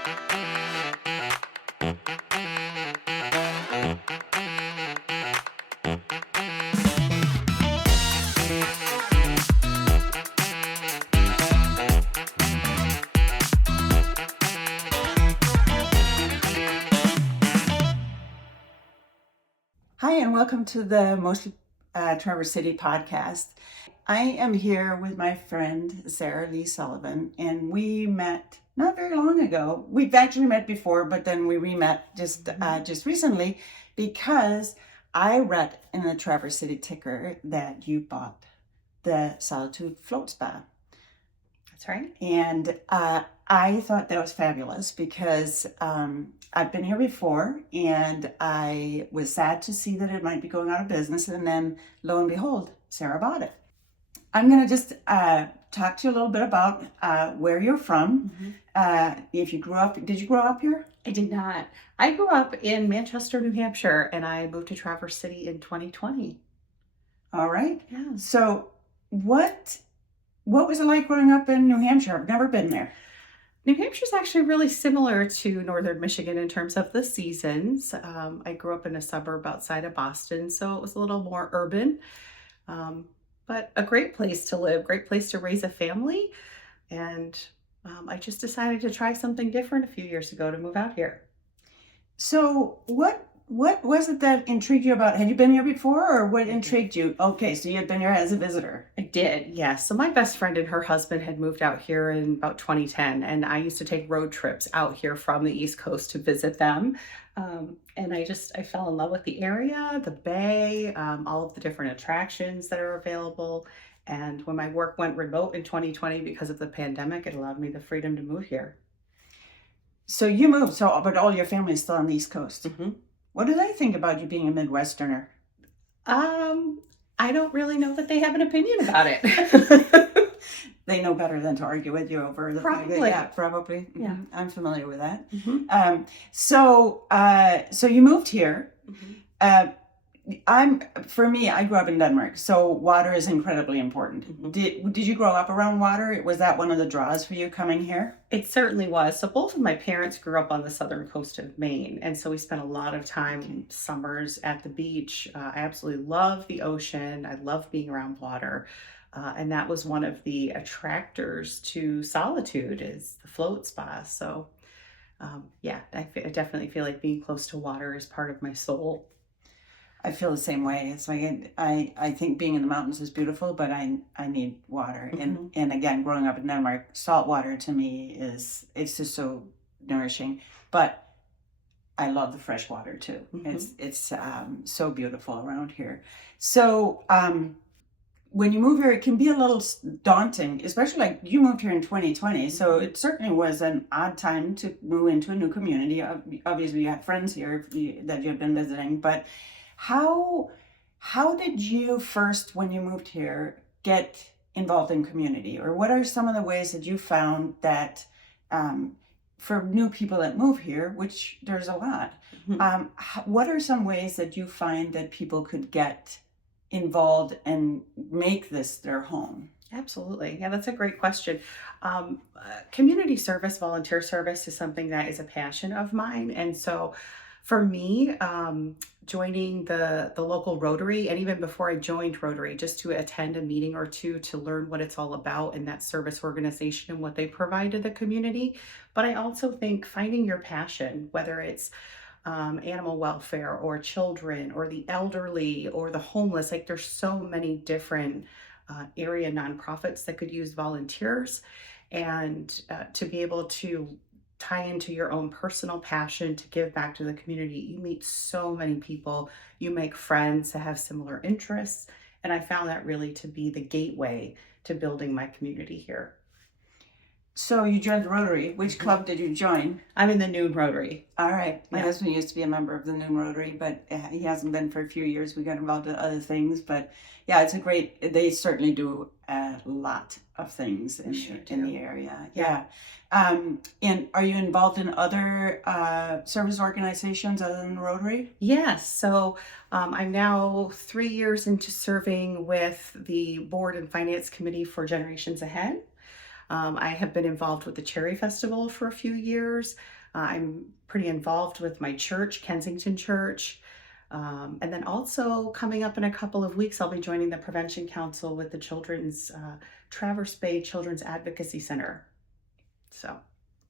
Hi, and welcome to the Mostly Traverse City podcast. I am here with my friend Sarah Lee Sullivan, and we met not very long ago. We've actually met before, but then we re-met just recently because I read in the Traverse City Ticker that you bought the Solitude Float Spa. That's right. And I thought that was fabulous because I've been here before, and I was sad to see that it might be going out of business. And then lo and behold, Sarah bought it. I'm going to just talk to you a little bit about where you're from. If you grew up, did you grow up here? I did not. I grew up in Manchester, New Hampshire, and I moved to Traverse City in 2020. All right. Yeah. So what was it like growing up in New Hampshire? I've never been there. New Hampshire is actually really similar to northern Michigan in terms of the seasons. I grew up in a suburb outside of Boston, so it was a little more urban, but a great place to live, great place to raise a family. And I just decided to try something different a few years ago to move out here. So what was it that intrigued you about? Had you been here before, or what intrigued you? Okay, so you had been here as a visitor. I did, yes. So my best friend and her husband had moved out here in about 2010, and I used to take road trips out here from the East Coast to visit them. And I fell in love with the area, the bay, all of the different attractions that are available. And when my work went remote in 2020 because of the pandemic, it allowed me the freedom to move here. So you moved, but all your family is still on the East Coast. Mm-hmm. What do they think about you being a Midwesterner? I don't really know that they have an opinion about it. They know better than to argue with you over the Probably. fact that, yeah, probably. Yeah. Mm-hmm. I'm familiar with that. Mm-hmm. So you moved here. Mm-hmm. I grew up in Denmark, so water is incredibly important. Mm-hmm. Did you grow up around water? Was that one of the draws for you coming here? It certainly was. So both of my parents grew up on the southern coast of Maine, and so we spent a lot of time summers at the beach. I absolutely love the ocean. I love being around water. And that was one of the attractors to Solitude, is the float spa. So I definitely feel like being close to water is part of my soul. I feel the same way. It's like I think being in the mountains is beautiful, but I need water. Mm-hmm. And again, growing up in Denmark, salt water to me it's just so nourishing. But I love the fresh water too. Mm-hmm. It's so beautiful around here. So when you move here, it can be a little daunting, especially like you moved here in 2020. So it certainly was an odd time to move into a new community. Obviously, you had friends here that you had been visiting, but how did you first, when you moved here, get involved in community? Or what are some of the ways that you found that for new people that move here, which there's a lot, what are some ways that you find that people could get involved and make this their home? Absolutely. Yeah, that's a great question. Community service, volunteer service is something that is a passion of mine. And so for me, joining the local Rotary, and even before I joined Rotary, just to attend a meeting or two to learn what it's all about in that service organization and what they provide to the community. But I also think finding your passion, whether it's animal welfare or children or the elderly or the homeless, like there's so many different area nonprofits that could use volunteers, and to be able to tie into your own personal passion to give back to the community. You meet so many people, you make friends that have similar interests, and I found that really to be the gateway to building my community here. So you joined the Rotary. Which club did you join? I'm in the Noon Rotary. All right. My Yeah. husband used to be a member of the Noon Rotary, but he hasn't been for a few years. We got involved in other things, but yeah, they certainly do a lot of things in the area. Yeah. And are you involved in other service organizations other than the Rotary? Yes. So I'm now 3 years into serving with the Board and Finance Committee for Generations Ahead. I have been involved with the Cherry Festival for a few years. I'm pretty involved with my church, Kensington Church. And then also coming up in a couple of weeks, I'll be joining the Prevention Council with the Children's Traverse Bay Children's Advocacy Center. So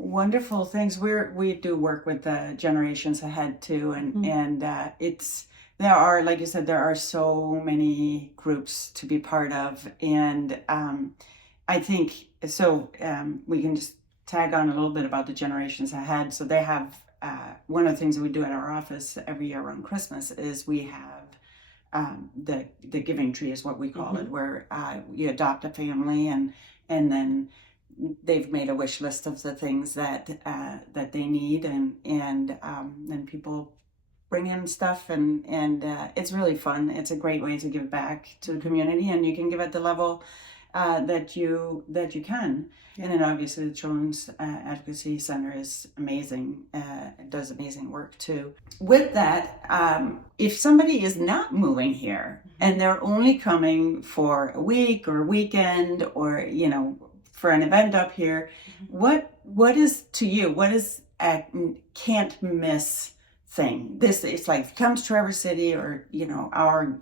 Wonderful things. We do work with the generations ahead too, and it's there are, like you said, there are so many groups to be part of, and I think so. We can just tag on a little bit about the generations ahead. So they have one of the things that we do at our office every year around Christmas is we have the giving tree is what we call it, where you adopt a family and then they've made a wish list of the things that they need, and then people bring in stuff, and it's really fun. It's a great way to give back to the community, and you can give at the level that you can. Yeah. And then obviously the Children's Advocacy Center is amazing. It does amazing work too. With that, if somebody is not moving here and they're only coming for a week or a weekend, or for an event up here, what is to you, what is a can't miss thing? This, it's like, come to Traverse City or our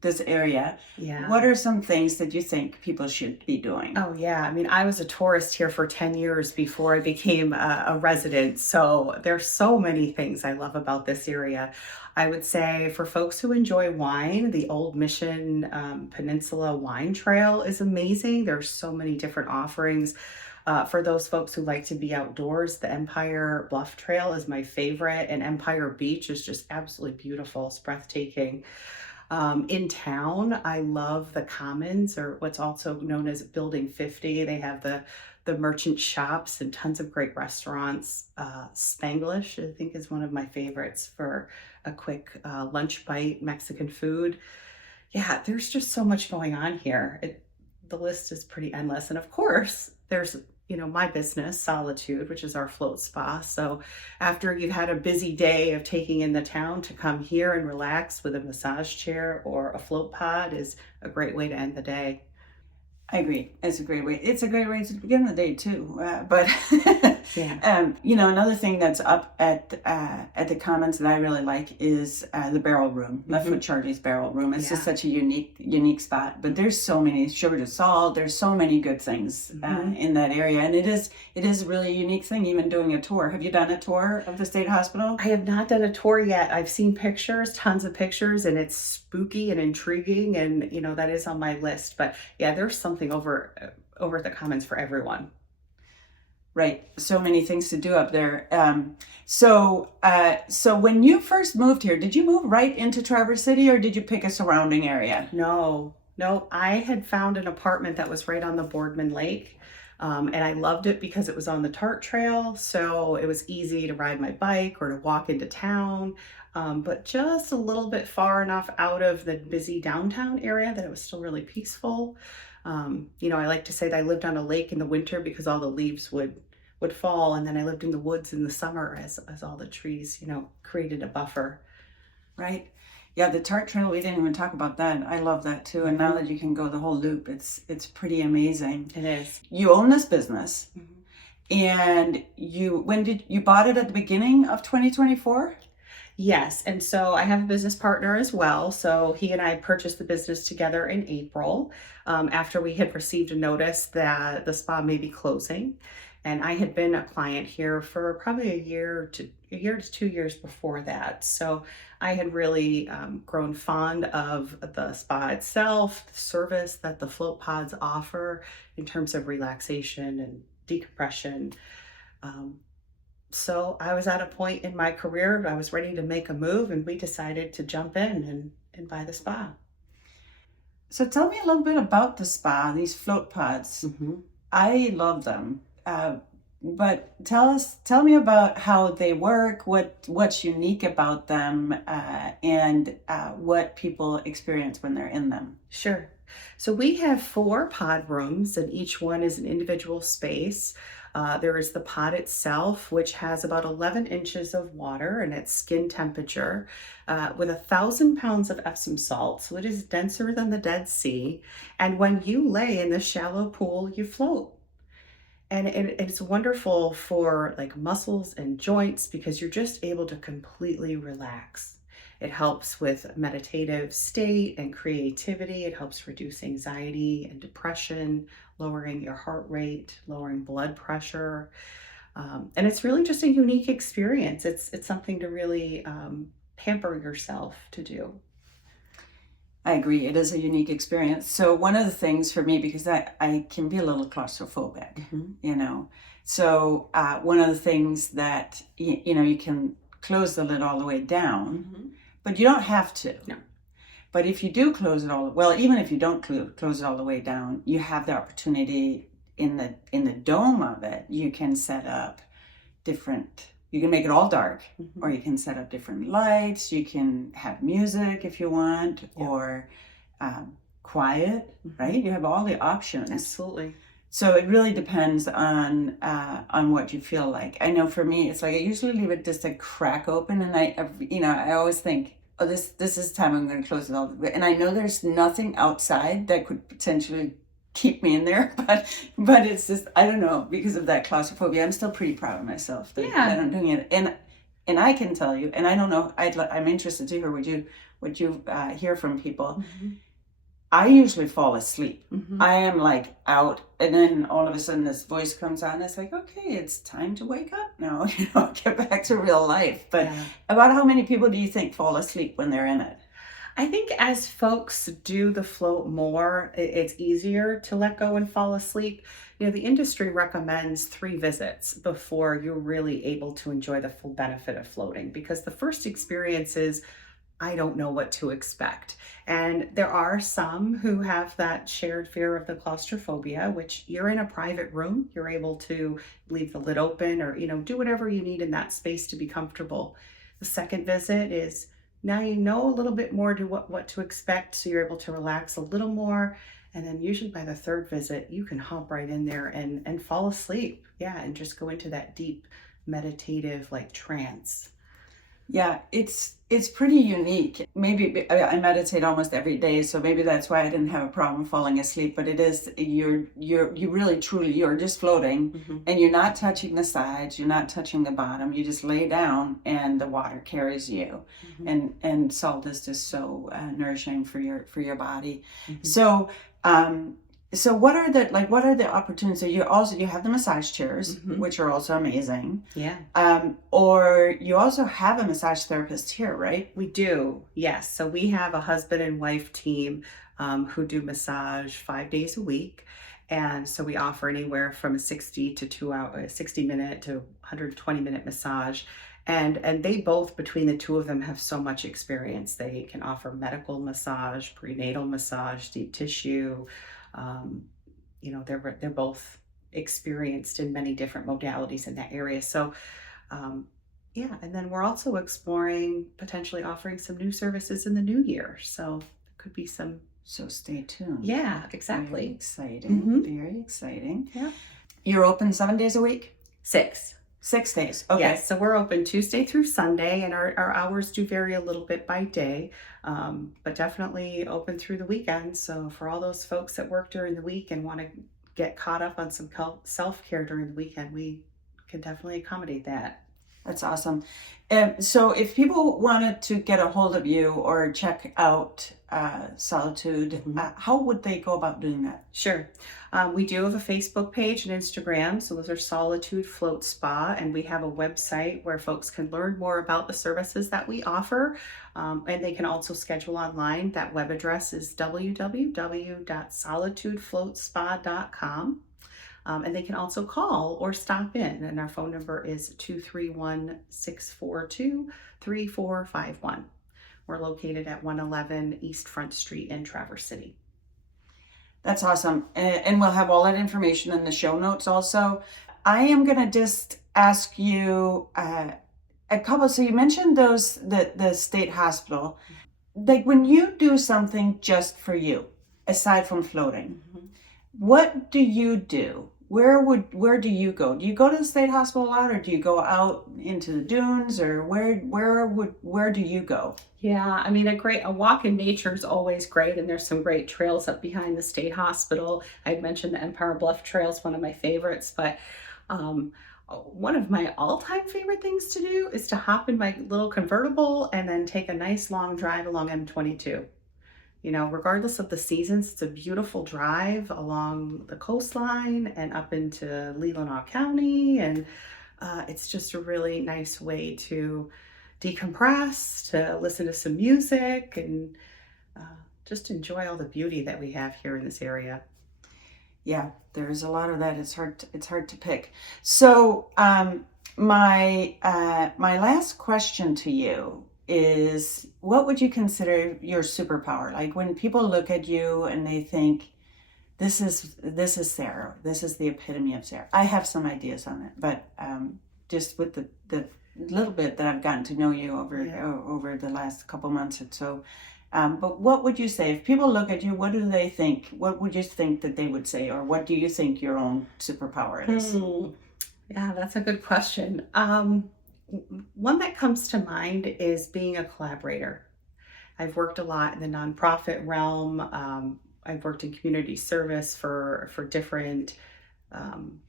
this area. Yeah. What are some things that you think people should be doing? Oh, yeah. I mean, I was a tourist here for 10 years before I became a resident. So there's so many things I love about this area. I would say for folks who enjoy wine, the Old Mission Peninsula Wine Trail is amazing. There's so many different offerings. For those folks who like to be outdoors, the Empire Bluff Trail is my favorite, and Empire Beach is just absolutely beautiful. It's breathtaking. In town, I love the Commons, or what's also known as Building 50. They have the merchant shops and tons of great restaurants. Spanglish, I think, is one of my favorites for a quick lunch bite, Mexican food. Yeah, there's just so much going on here. The list is pretty endless. And of course, there's my business, Solitude, which is our float spa. So after you've had a busy day of taking in the town, to come here and relax with a massage chair or a float pod is a great way to end the day. I agree. It's a great way. It's a great way to begin the day too. But Yeah. another thing that's up at the Commons that I really like is the Barrel Room, Left Foot Charlie's Barrel Room. It's just such a unique spot. But there's so many, Sugar to Salt. There's so many good things in that area, and it is really a unique thing. Even doing a tour. Have you done a tour of the State Hospital? I have not done a tour yet. I've seen pictures, tons of pictures, and it's spooky and intriguing, and that is on my list. But yeah, there's something over at the Commons for everyone. Right. So many things to do up there. So when you first moved here, did you move right into Traverse City, or did you pick a surrounding area? No. I had found an apartment that was right on the Boardman Lake. And I loved it because it was on the Tart Trail. So it was easy to ride my bike or to walk into town. But just a little bit far enough out of the busy downtown area that it was still really peaceful. I like to say that I lived on a lake in the winter because all the leaves would fall, and then I lived in the woods in the summer as all the trees, created a buffer. Right. Yeah, the Tart Trail, we didn't even talk about that. I love that too. And now that you can go the whole loop, it's pretty amazing. It is. You own this business, and when did you bought it at the beginning of 2024? Yes. And so I have a business partner as well. So he and I purchased the business together in April, after we had received a notice that the spa may be closing. And I had been a client here for probably a year to 2 years before that. So I had really grown fond of the spa itself, the service that the float pods offer in terms of relaxation and decompression. So I was at a point in my career, I was ready to make a move, and we decided to jump in and buy the spa. So tell me a little bit about the spa, these float pods. I love them. But tell me about how they work, what's unique about them, and what people experience when they're in them. Sure. So we have 4 pod rooms, and each one is an individual space. There is the pod itself, which has about 11 inches of water and it's skin temperature, with 1,000 pounds of Epsom salt. So it is denser than the Dead Sea. And when you lay in the shallow pool, you float. And it's wonderful for like muscles and joints because you're just able to completely relax. It helps with meditative state and creativity. It helps reduce anxiety and depression, lowering your heart rate, lowering blood pressure. And it's really just a unique experience. It's something to really pamper yourself to do. I agree. It is a unique experience. So one of the things for me, because I can be a little claustrophobic, Mm-hmm. you know, so one of the things that, you can close the lid all the way down, Mm-hmm. but you don't have to. No. But if you do close it all, well, even if you don't close it all the way down, you have the opportunity in the dome of it. You can set up different. You can make it all dark, Mm-hmm. or you can set up different lights. You can have music if you want, Yeah. or quiet. Mm-hmm. Right? You have all the options. Absolutely. So it really depends on what you feel like. I know for me, it's like I usually leave it just a crack open, and I always think, oh, this is time I'm going to close it all. And I know there's nothing outside that could potentially keep me in there, but it's just, I don't know, because of that claustrophobia. I'm still pretty proud of myself that I'm doing it, and I can tell you, and I don't know, I'm interested to hear what you hear from people. Mm-hmm. I usually fall asleep. Mm-hmm. I am like out, and then all of a sudden this voice comes on. It's like, okay, it's time to wake up now, get back to real life. But about how many people do you think fall asleep when they're in it? I think as folks do the float more, it's easier to let go and fall asleep. The industry recommends 3 visits before you're really able to enjoy the full benefit of floating, because the first experience is, I don't know what to expect. And there are some who have that shared fear of the claustrophobia, which you're in a private room, you're able to leave the lid open or, do whatever you need in that space to be comfortable. The second visit is, now you know a little bit more to what to expect, so you're able to relax a little more. And then usually by the third visit, you can hop right in there and fall asleep. Yeah, and just go into that deep meditative like trance. Yeah, it's pretty unique. Maybe I meditate almost every day, so maybe that's why I didn't have a problem falling asleep. But it is, you really truly, you're just floating, Mm-hmm. and you're not touching the sides, you're not touching the bottom. You just lay down, and the water carries you. Mm-hmm. And salt is just so nourishing for your body. Mm-hmm. So what are the opportunities? So you have the massage chairs, Mm-hmm. which are also amazing. Yeah. Or you also have a massage therapist here, right? We do, yes. So we have a husband and wife team who do massage 5 days a week. And so we offer anywhere from a 60-minute to 120-minute massage. And they both, between the two of them, have so much experience. They can offer medical massage, prenatal massage, deep tissue. They're both experienced in many different modalities in that area. So yeah, and then we're also exploring potentially offering some new services in the new year. So it could be some. So stay tuned. Yeah, exactly. Very exciting. Mm-hmm. Very exciting. Yeah. You're open 7 days a week? 6. 6 days. Okay. Yes, so we're open Tuesday through Sunday, and our hours do vary a little bit by day, but definitely open through the weekend. So for all those folks that work during the week and want to get caught up on some self-care during the weekend, we can definitely accommodate that. That's awesome. So if people wanted to get a hold of you or check out Solitude, Mm-hmm. How would they go about doing that? Sure. We do have a Facebook page and Instagram. So those are Solitude Float Spa. And we have a website where folks can learn more about the services that we offer. And they can also schedule online. That web address is www.solitudefloatspa.com. And they can also call or stop in. And our phone number is 231-642-3451. We're located at 111 East Front Street in Traverse City. That's awesome. And we'll have all that information in the show notes also. I am going to just ask you a couple. So you mentioned the state hospital. Like when you do something just for you, aside from floating, Mm-hmm. what do you do where do you go? Do you go to the state hospital a lot, or do you go out into the dunes, or where do you go? Yeah, I mean, a walk in nature is always great, and there's some great trails up behind the state hospital. I'd mentioned the Empire Bluff Trail is one of my favorites, but um, one of my all-time favorite things to do is to hop in my little convertible and then take a nice long drive along M22. You know, regardless of the seasons, it's a beautiful drive along the coastline and up into Leelanau County, and it's just a really nice way to decompress, to listen to some music, and uh, just enjoy all the beauty that we have here in this area. Yeah, there's a lot of that. It's hard to pick. So, my last question to you is, what would you consider your superpower? Like when people look at you and they think, this is Sarah. This is the epitome of Sarah. I have some ideas on it, but just with the little bit that I've gotten to know you over the last couple months or so. But what would you say if people look at you? What do they think? What would you think that they would say, or what do you think your own superpower is? Yeah, that's a good question. One that comes to mind is being a collaborator. I've worked a lot in the nonprofit realm. I've worked in community service for different um,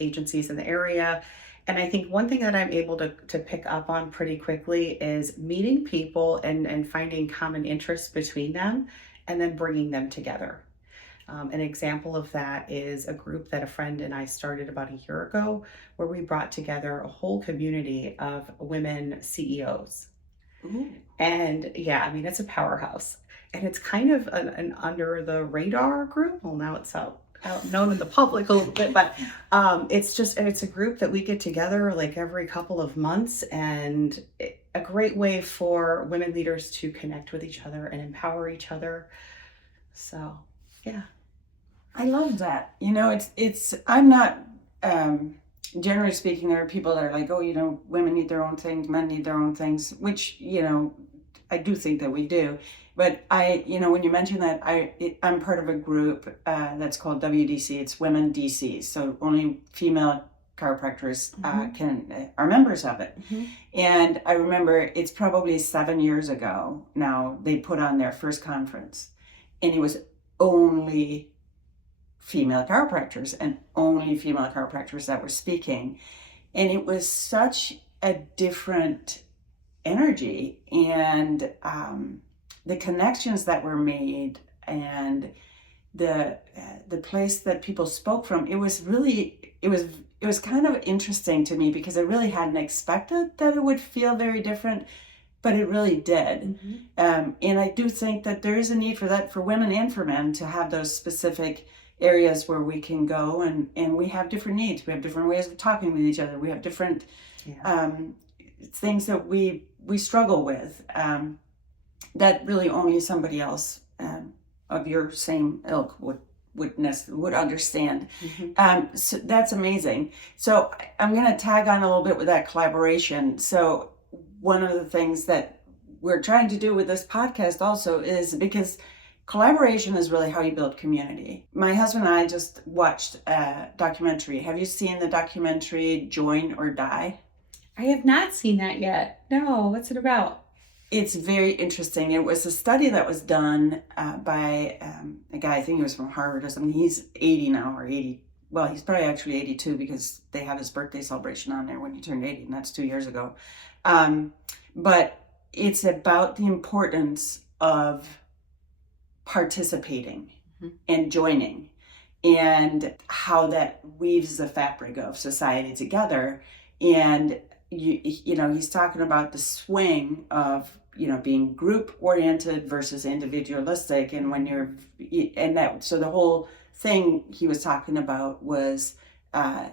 agencies in the area. And I think one thing that I'm able to pick up on pretty quickly is meeting people and finding common interests between them and then bringing them together. An example of that is a group that a friend and I started about a year ago, where we brought together a whole community of women CEOs. Ooh. And yeah, I mean, it's a powerhouse. And it's kind of an under the radar group. Well, now it's out known in the public a little bit, but it's a group that we get together like every couple of months, and a great way for women leaders to connect with each other and empower each other. So, yeah. I love that. I'm not, generally speaking, there are people that are like, oh, women need their own things, men need their own things, which, I do think that we do. But when you mention that, I'm part of a group that's called WDC. It's Women DCs. So only female chiropractors are members of it. Mm-hmm. And I remember it's probably 7 years ago now, they put on their first conference, and it was only female chiropractors and only female chiropractors that were speaking. And it was such a different energy, and the connections that were made, and the place that people spoke from. It was kind of interesting to me, because I really hadn't expected that it would feel very different, but it really did. Mm-hmm. And I do think that there is a need for that, for women and for men, to have those specific areas where we can go, and we have different needs. We have different ways of talking with each other. We have different things that we struggle with, that really only somebody else of your same ilk would understand. Mm-hmm. So that's amazing. So I'm going to tag on a little bit with that collaboration. So one of the things that we're trying to do with this podcast also is, because collaboration is really how you build community. My husband and I just watched a documentary. Have you seen the documentary Join or Die? I have not seen that yet. No, what's it about? It's very interesting. It was a study that was done by a guy, I think he was from Harvard or something. He's 80 now, or 80. Well, he's probably actually 82, because they have his birthday celebration on there when he turned 80, and that's 2 years ago. But it's about the importance of participating and joining, and how that weaves the fabric of society together. And he's talking about the swing of being group oriented versus individualistic, and so the whole thing he was talking about was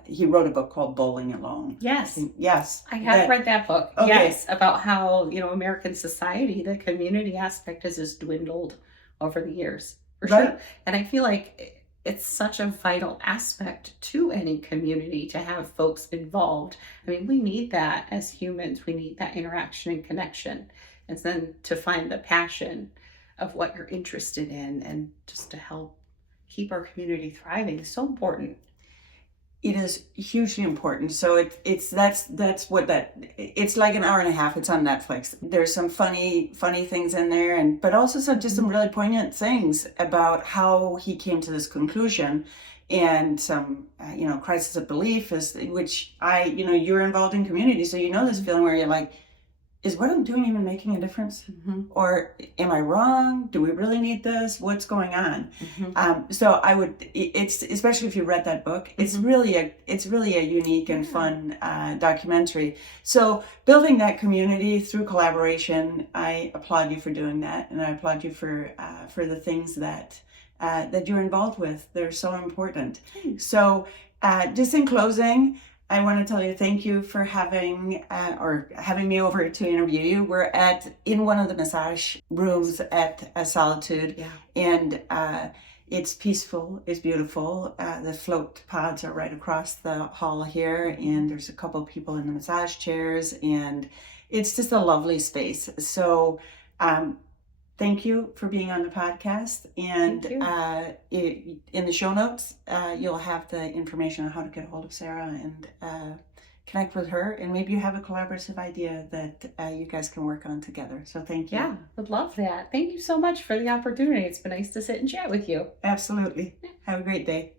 he wrote a book called Bowling Alone. Yes. Yes. I have read that book. Okay. Yes, about how, American society, the community aspect has just dwindled over the years. For Right. sure. And I feel like it's such a vital aspect to any community to have folks involved. I mean, we need that as humans. We need that interaction and connection. And then to find the passion of what you're interested in, and just to help keep our community thriving is so important. It is hugely important. So that's what that it's like an hour and a half. It's on Netflix. There's some funny things in there, and but also some really poignant things about how he came to this conclusion, and some crisis of belief is which you're involved in community, so this feeling where you're like, is what I'm doing even making a difference? Or am I wrong? Do we really need this? What's going on? So I would, it's especially if you read that book, it's really a unique and fun documentary. So building that community through collaboration, I applaud you for doing that, and I applaud you for the things that you're involved with. They're so important. So just in closing, I want to tell you thank you for having me over to interview you. We're in one of the massage rooms at Solitude, and it's peaceful, it's beautiful. The float pods are right across the hall here, and there's a couple of people in the massage chairs, and it's just a lovely space. So thank you for being on the podcast. And in the show notes, you'll have the information on how to get a hold of Sarah and connect with her. And maybe you have a collaborative idea that you guys can work on together. So thank you. Yeah, would love that. Thank you so much for the opportunity. It's been nice to sit and chat with you. Absolutely. Have a great day.